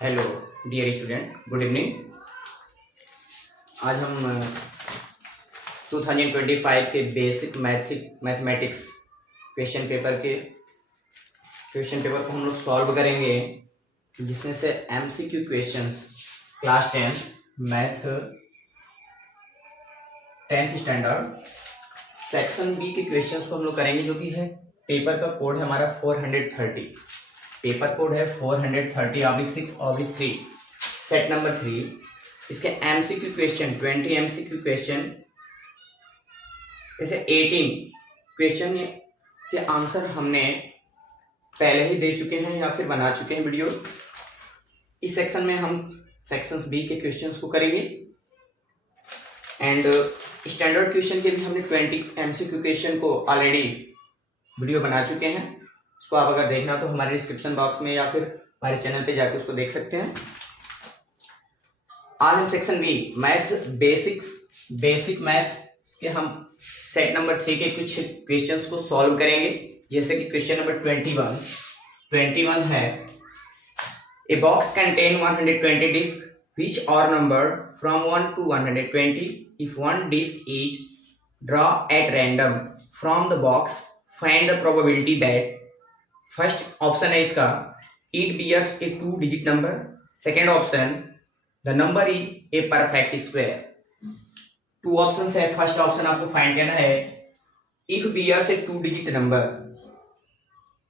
Hello dear student, good evening. आज हम 2025 के बेसिक मैथमेटिक्स क्वेश्चन पेपर को हम लोग सॉल्व करेंगे, जिसमें से MCQ questions class 10 math 10th standard section B के क्वेश्चंस को हम लोग करेंगे, जो कि है पेपर का कोड है हमारा 430। पेपर कोड है 430/6/3 सेट नंबर 3। इसके एमसीक्यू क्वेश्चन 20 एमसीक्यू क्वेश्चन, जैसे 18 क्वेश्चन के आंसर हमने पहले ही दे चुके हैं या फिर बना चुके हैं वीडियो। इस सेक्शन में हम सेक्शंस बी के क्वेश्चंस को करेंगे एंड स्टैंडर्ड क्वेश्चन के भी हमने 20 एमसीक्यू क्वेश्चन को ऑलरेडी वीडियो बना चुके हैं। उसको आप अगर देखना तो हमारे डिस्क्रिप्शन बॉक्स में या फिर हमारे चैनल पे जाकर उसको देख सकते हैं। आज हम section B math basic math के हम सेट नंबर 3 के कुछ क्वेश्चंस को सॉल्व करेंगे, जैसे कि क्वेश्चन नंबर 21 है a box contain 120 disc which are numbered from 1 to 120. If one disk is drawn at random from the box, find the probability that first option है इसका it bears a 2 digit number. Second option the number is a perfect square. 2 option है। First option आपको find करना है if bears a 2 digit number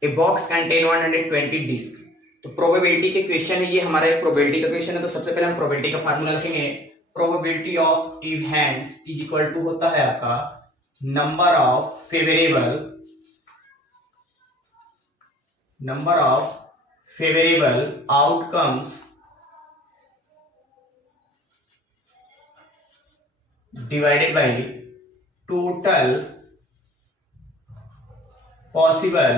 a box contain 120 disc. तो probability के question है, ये हमारा एक प्रोबेबिलिटी का क्वेश्चन है। तो सबसे पहले हम प्रोबेबिलिटी का फार्मूला लिखेंगे। Probability of events is equal to होता है आपका number of favourable outcomes divided by total possible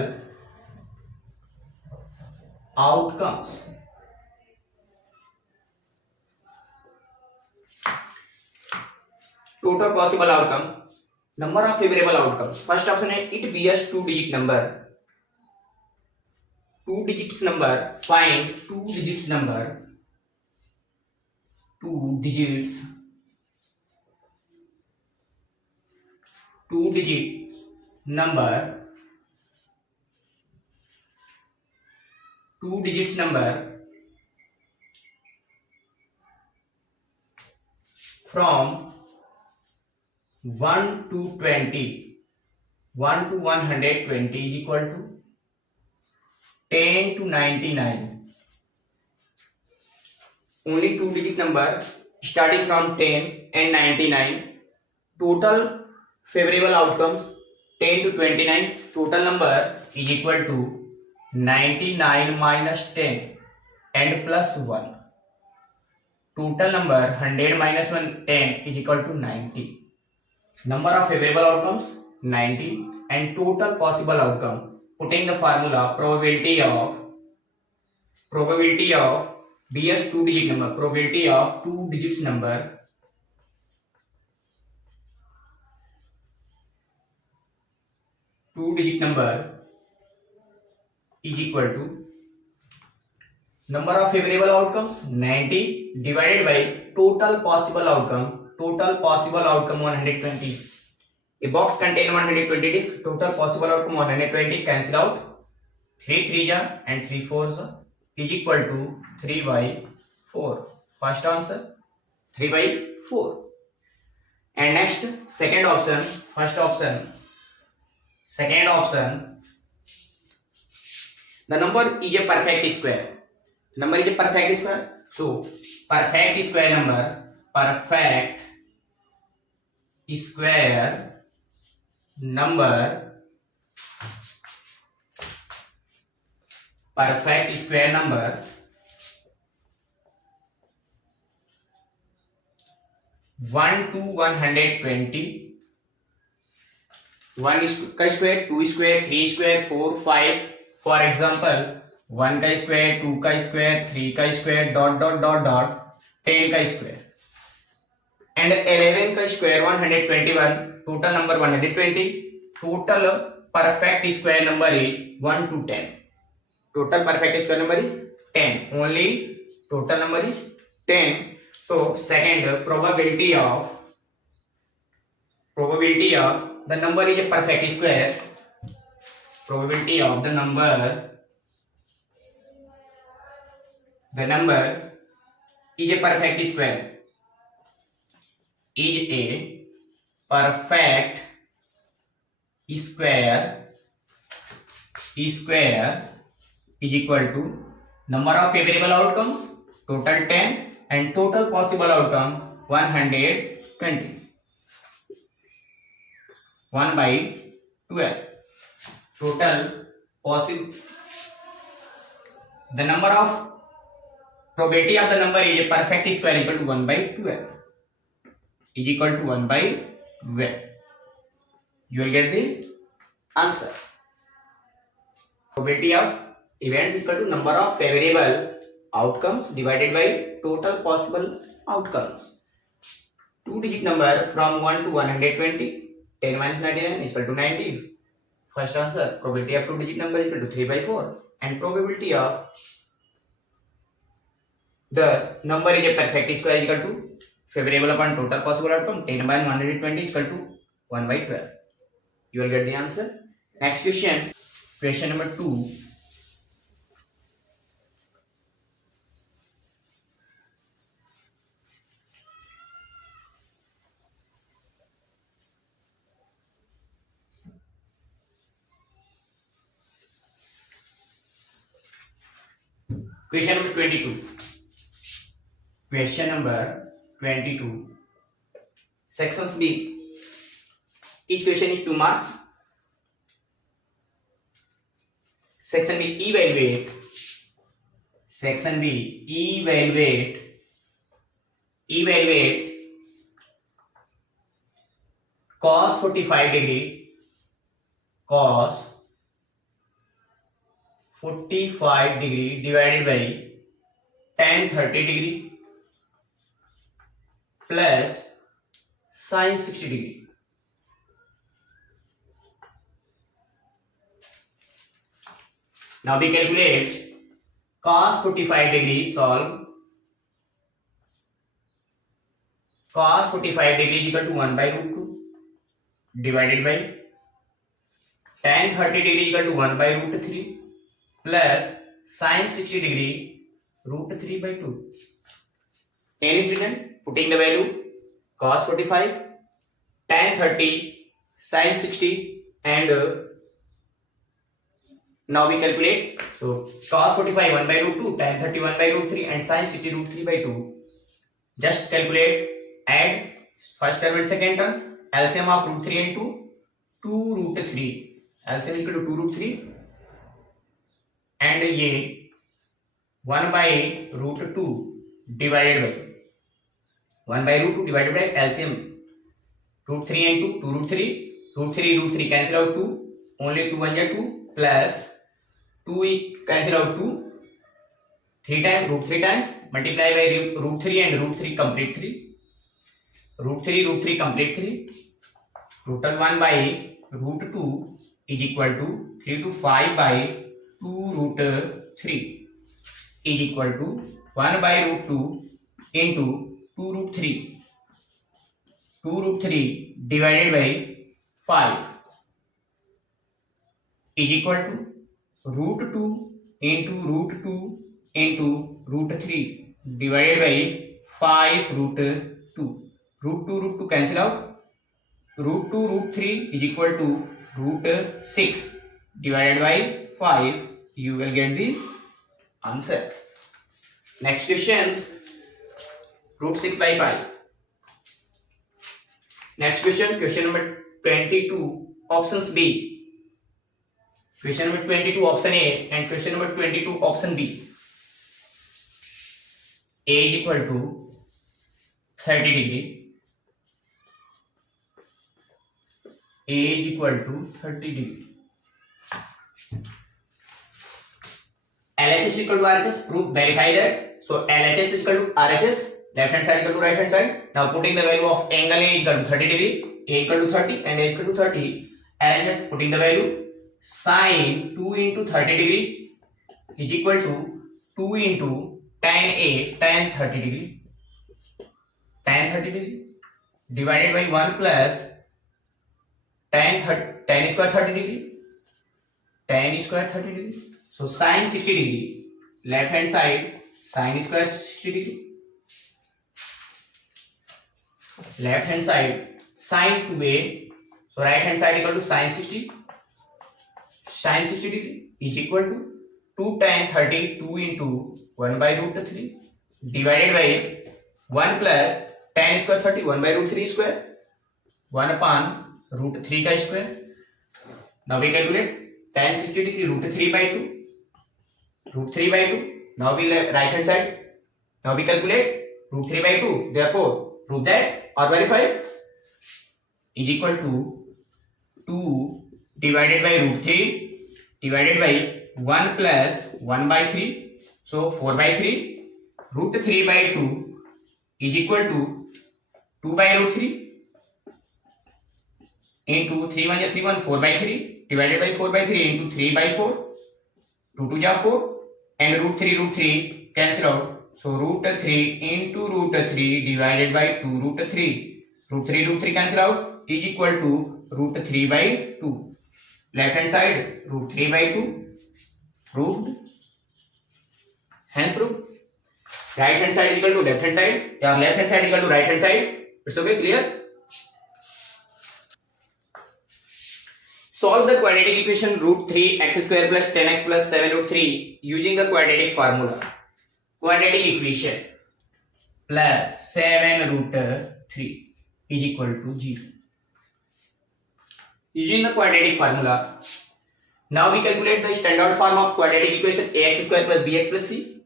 outcomes. Total possible outcome, number of favourable outcomes. First option है it bears 2 digit number. 2 digits number, find 2 digits number, 2 digit number, 2 digits number from 1 to 20, 1 to 120 is equal to 10 to 99. Only 2 digit number starting from 10 and 99. Total favorable outcomes 10 to 29. Total number is equal to 99 minus 10 and plus 1. Total number 100 minus 10 is equal to 90. Number of favorable outcomes 90 and total possible outcome. Putting the formula probability of BS 2 digit number, probability of 2 digits number is equal to number of favorable outcomes 90 divided by total possible outcome 120. A box contain 120 disc, total possible outcome 120, cancel out 3 3 and 3 4 is equal to 3/4. First answer 3/4. And next second option, the number is a perfect square. So perfect square number perfect square number 1 to 120, 1 का square, 2 square, 3 square, 4 5। For example 1 का square, 2 का square, 3 का square, dot dot dot dot 10 का square and 11 का square 121। Total number 120। Total perfect square number is 1 to 10. Total perfect square number is 10. Only total number is 10. So second, probability of the number is a perfect square. Probability of the number is a perfect square. Is a perfect square is equal to number of favorable outcomes total 10 and total possible outcome 120. 1 by 12. Total possible, the number of probability of the number is a perfect square equal to 1 by 12 is equal to 1 by 12. You will get the answer. Probability of events equal to number of favorable outcomes divided by total possible outcomes. Two-digit number from 1 to 120. 10 minus 99 is equal to 90. First answer. Probability of two-digit number is equal to 3 by 4. And probability of the number is a perfect square is equal to favorable upon total possible outcome 10 by 120 is equal to 1 by 12. You will get the answer. Next question. Question number 2. Question number 22. Question number 22. Sections B. Each question is 2 marks. Section B, evaluate. Section B, evaluate cos 45 degree, cos 45 degree divided by tan 30 degree plus sin 60 degree. Now we calculate cos 45 degree, solve. Cos 45 degree is equal to 1 by root 2 divided by tan 30 degree equal to 1 by root 3 plus sin 60 degree root 3 by 2. Any student putting the value cos 45, tan 30, sin 60 and now we calculate. So cos 45 1 by root 2, tan 30 1 by root 3 and sin 60 root 3 by 2. Just calculate, add first term and second term, LCM of root 3 and 2, 2 root 3. LCM equal to 2 root 3 and ये 1 by root 2 divided by 1 by root 2 divided by LCM root 3 and 2, 2 root 3, root 3 cancel out 2, only 2 1 2 plus 2 cancel out 2, 3 times root 3 times multiply by root 3 and root 3 complete 3, root 3 complete 3, total 1 by root 2 is equal to 3 to 5 by 2 root 3 is equal to 1 by root 2 into 2 root 3. 2 root 3 divided by 5 is equal to root 2 into root 2 into root 3 divided by 5 root 2. Root 2 cancel out. Root 2 root 3 is equal to root 6 divided by 5. You will get the answer. Next questions. Root 6 by 5. Next question. Question number 22. Options B. Question number 22 option A and question number 22 option B. A is equal to 30 degree. A is equal to 30 degree. LHS is equal to RHS. Proof, verify that. So LHS is equal to RHS. Left hand side equal to right hand side. Now putting the value of angle A is equal to 30 degree. A equal to 30 and A equal to 30. LHS putting the value sin 2 into 30 degree is equal to 2 into tan A, tan 30 degree, tan 30 degree divided by 1 plus tan square 30 degree, tan square 30 degree. So sin 60 degree, left hand side sin square 60 degree, left hand side sin 2a, so right hand side equal to sin 60, sin 60 degree is equal to 2 tan 30, 2 into 1 by root 3 divided by 1 plus tan square 30, 1 by root 3 square, 1 upon root 3 का square. Now we calculate tan 60 degree root 3 by 2, root 3 by 2. Now we right hand side. Now we calculate root 3 by 2. Therefore, prove that or verify is equal to 2 divided by root 3 divided by 1 plus 1 by 3. So 4 by 3. Root 3 by 2 is equal to 2 by root 3 into 3 1 3 1, 4 by 3 divided by 4 by 3 into 3 by 4, 2 2 4, and root 3 cancel out. So root 3 into root 3 divided by 2 root 3. Root 3 cancel out is equal to root 3 by 2. Left hand side root 3 by 2 proved. Hence proved. Right hand side equal to left hand side, or left hand side equal to right hand side. It's okay, clear? Solve the quadratic equation root 3 x square plus 10x plus 7 root 3 using the quadratic formula. Quadratic equation plus 7 root 3 is equal to 0. Using the quadratic formula, now we calculate the standard form of quadratic equation ax square plus bx plus c.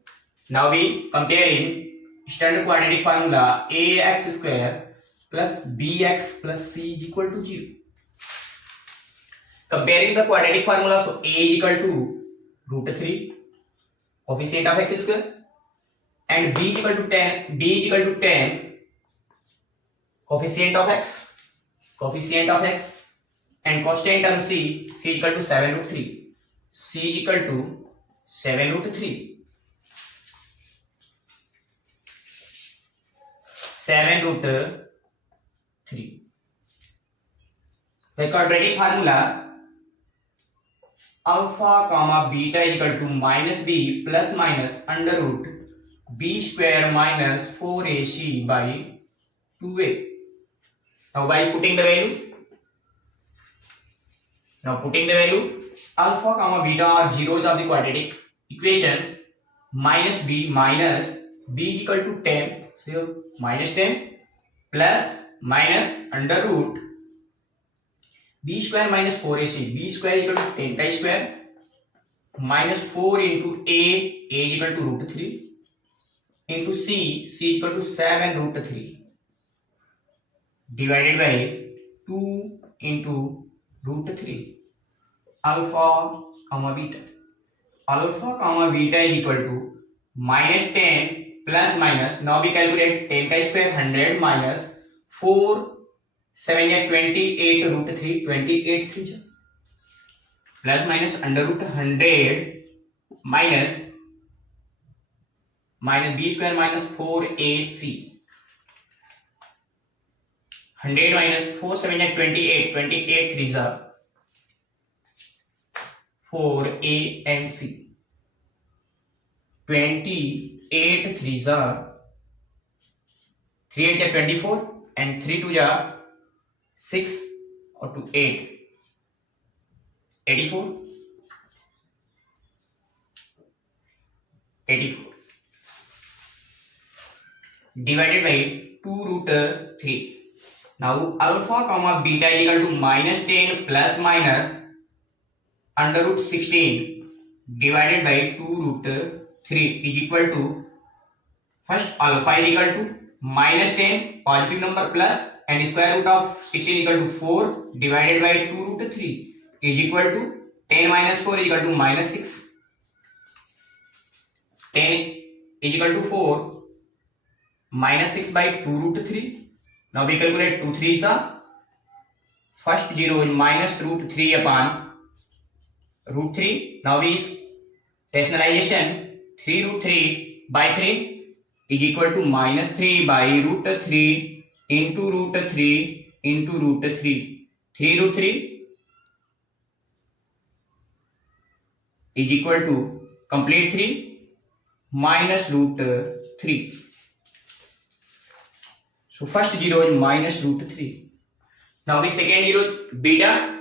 Now we comparing standard quadratic formula ax square plus bx plus c is equal to 0. Comparing the quadratic formula, so a is equal to root 3 coefficient of x square and b is equal to 10 coefficient of x and constant term c is equal to 7 root 3, c is equal to 7 root 3, 7 root 3. The quadratic formula alpha comma beta is equal to minus b plus minus under root b square minus 4ac by 2a. Now by putting the value, alpha comma beta are zeros of the quadratic equations. Minus b is equal to 10, so minus 10 plus minus under root b square minus 4ac, b square equal to 10 pi square minus 4 into a is equal to root 3 into c equal to 7 root 3 divided by 2 into root 3 alpha comma beta. Alpha comma beta is equal to minus 10 plus minus. Now we calculate 10 pi square 100 minus 4 7 या 28 root 3 28 3 plus minus under root 100 minus b square minus 4ac 100 minus 4 7 या 28 3 4a and c 28 3 3 8 या 24 and 3 2 या 6 or to 8 84 divided by 2 root 3. Now alpha comma beta is equal to minus 10 plus minus under root 16 divided by 2 root 3 is equal to, first alpha is equal to minus 10 positive number plus and square root of 16 equal to 4 divided by 2 root 3 is equal to 10 minus 4 is equal to minus 6. 10 is equal to 4 minus 6 by 2 root 3. Now we calculate 2 3 first 0 is minus root 3 upon root 3. Now we rationalization 3 root 3 by 3 is equal to minus 3 by root 3 into root 3 into root 3. 3 root 3 is equal to complete 3 minus root 3. So first 0 is minus root 3. Now the second 0, beta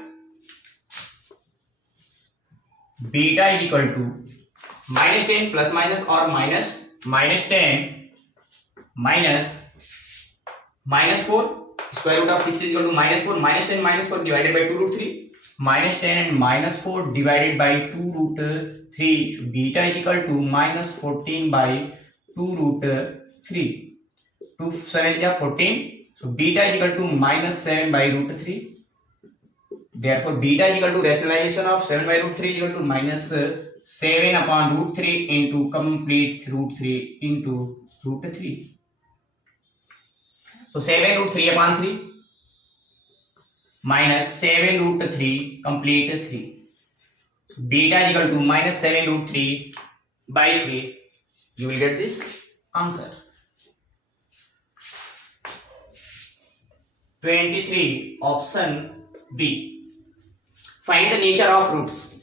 is equal to minus 10 plus minus or minus 10 minus 4, square root of 6 is equal to minus 4, minus 10 minus 4 divided by 2 root 3, minus 10 and minus 4 divided by 2 root 3. So beta is equal to minus 14 by 2 root 3. 2 7 is 14. So beta is equal to minus 7 by root 3. Therefore beta is equal to rationalization of 7 by root 3 is equal to minus 7 upon root 3 into complete root 3 into root 3. So 7 root 3 upon 3 minus 7 root 3 complete 3. So beta is equal to minus 7 root 3 by 3. You will get this answer. 23 option B. Find the nature of roots.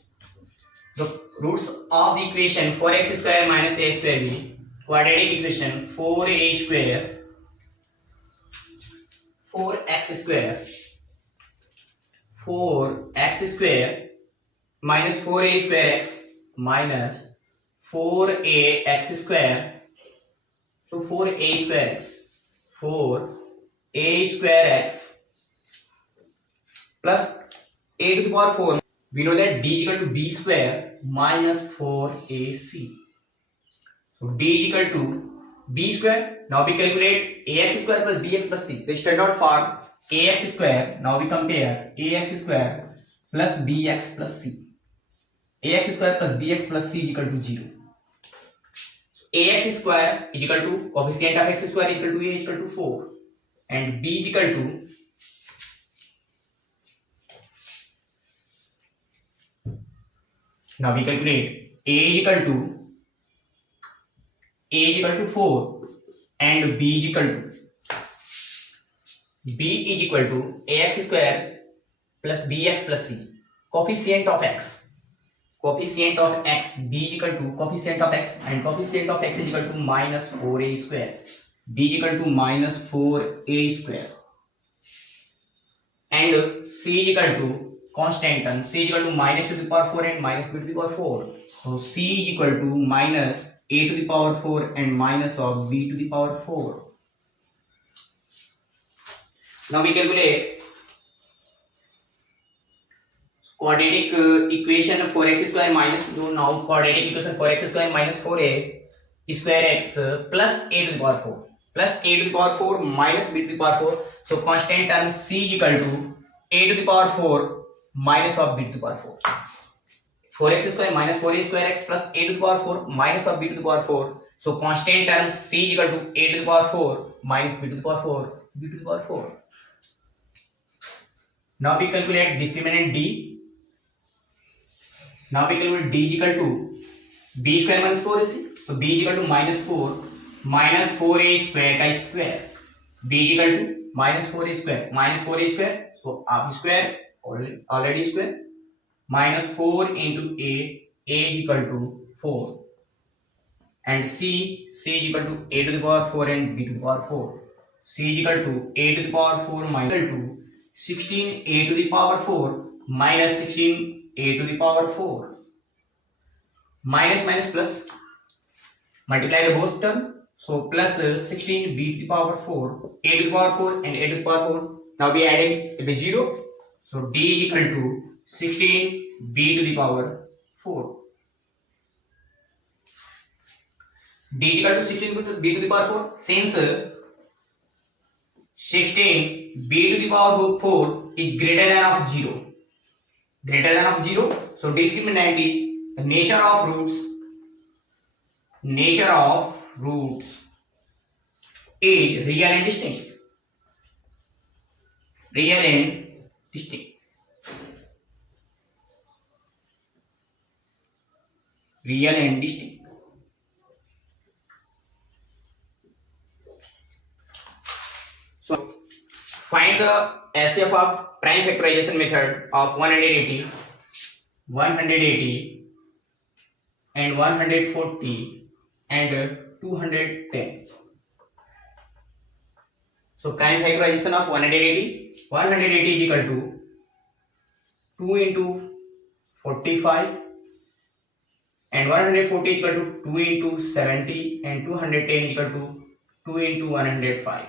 The roots of the equation 4x square minus ax square b. Quadratic equation 4a square 4x square minus 4a square x minus 4a x square. So 4a square x 4a square x plus a to the power 4. We know that d is equal to b square minus 4ac. So d is equal to b square. Now we calculate ax square plus bx plus c. The standard form ax square. Now we compare ax square plus bx plus c. Ax square plus bx plus c is equal to 0. So ax square is equal to coefficient of x square is equal to a is equal to 4 and b is equal to now we calculate a is equal to 4 and b is equal to ax square plus bx plus c. Coefficient of x b is equal to coefficient of x and coefficient of x is equal to minus 4a square. b is equal to minus 4a square and c is equal to constant term. C is equal to minus to the power 4 and minus b to the power 4. So c is equal to minus a to the power 4 and minus of b to the power 4. Now we calculate quadratic equation 4x square minus now quadratic equation 4x square minus 4a square x plus a to the power 4 plus a to the power 4 minus b to the power 4. So constant term c is equal to a to the power 4 minus of b to the power 4. 4x square minus 4a square x plus a to the power 4 minus of b to the power 4. So constant term c is equal to a to the power 4 minus b to the power 4 b to the power 4. Now we calculate discriminant d. Now we calculate d is equal to b square minus 4ac. So b is equal to minus 4 minus 4a square का square. b is equal to minus 4a square minus 4a square. So half square already square minus 4 into a is equal to 4 and c is equal to a to the power 4 and b to the power 4. c is equal to a to the power 4 minus equal to 16 a to the power 4 minus 16 a to the power 4. Minus minus plus multiply the both term. So plus 16 b to the power 4 a to the power 4 and a to the power 4. Now we adding it is 0. So d is equal to 16 b to the power 4. d is equal to 16 b to the power 4 since 16 b to the power 4 is greater than of 0. Greater than of 0. So discriminant is the nature of roots is real and distinct. Real and distinct. Real and distinct. Find the HCF of prime factorization method of 180 and 140 and 210. So prime factorization of 180 is equal to 2 into 45 and 140 is equal to 2 into 70 and 210 is equal to 2 into 105.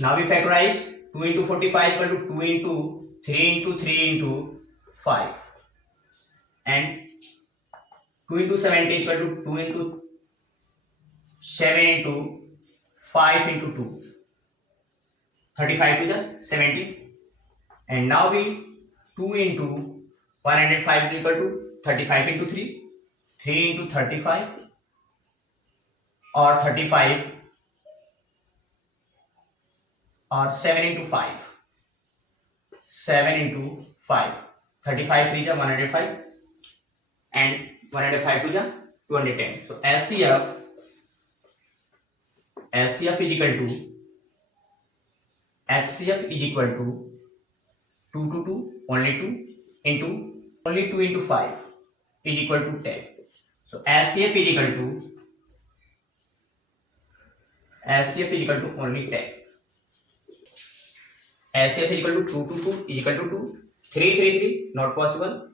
Now we factorize 2 into 45 equal to 2 into 3 into 3 into 5 and 2 into 70 equal to 2 into 7 into 5 into 2, 35 to the 70, and now we 2 into 105 is equal to 35 into 3, 3 into 35 or 35 or 7 into 5, 7 into 5, 35 3 is 105 and 105 to the 210. So HCF is equal to 2 to 2 only 2 into only 2 into 5 is equal to 10. So HCF is equal to only 10. HCF is equal to 2 to 2 is equal to 2. 3 3 3 not possible.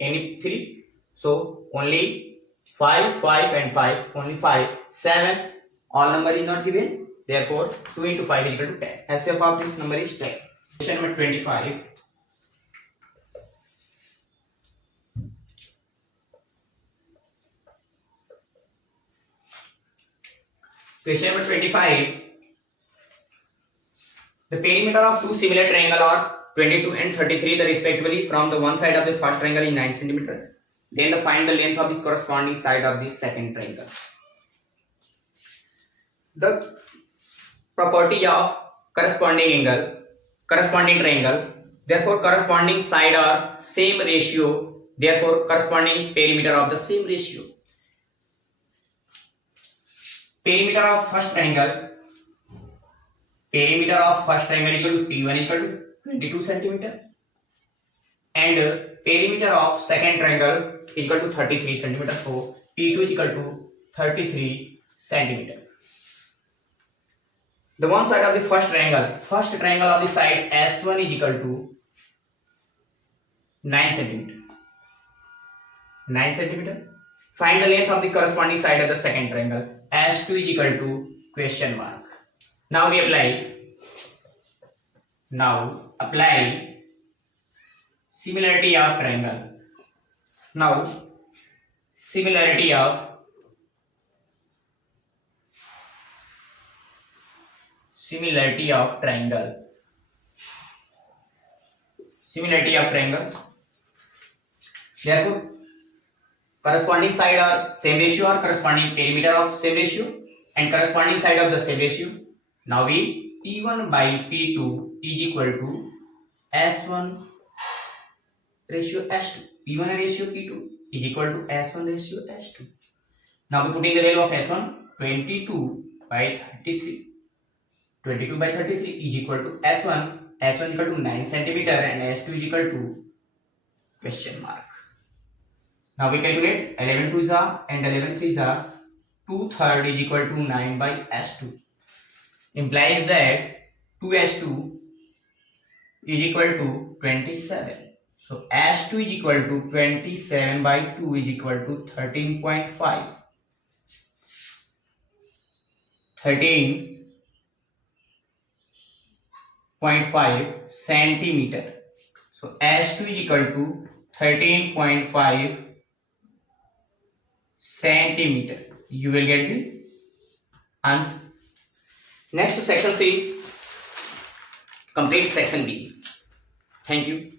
Any 3. So only 5 5 and 5 only 5 7. All number is not given. Therefore 2 into 5 is equal to 10. HCF of this number is 10. Question number 25. Question number 25. The perimeter of two similar triangles are 22 and 33 the respectively. From the one side of the first triangle is 9 cm. Then find the length of the corresponding side of the second triangle. The property of corresponding triangle. Therefore, corresponding side are same ratio. Therefore, corresponding perimeter of the same ratio. Perimeter of first triangle equal to P1 equal to 22 cm and perimeter of second triangle equal to 33 cm. So P2 is equal to 33 cm. The one side of the first triangle of the side S1 is equal to 9 cm. Find the length of the corresponding side of the second triangle. S2 is equal to question mark. Now apply similarity of triangle. Now similarity of triangle. Therefore, corresponding side are same ratio or corresponding perimeter of same ratio and corresponding side of the same ratio. Now we P1 by P2 is equal to S1 ratio S2. P1 ratio P2 is equal to S1 ratio S2. Now we putting the value of S1 22 by 33. 22 by 33 is equal to S1 is equal to 9 cm and S2 is equal to question mark. Now we calculate 11 2s are and 11 3s are 2/3 is equal to 9 by S2. Implies that 2S2 is equal to 27. So S2 is equal to 27 by 2 is equal to 13.5. 13.5 centimeter. So S2 is equal to 13.5 centimeter. You will get the answer. Next section C, complete section B. Thank you.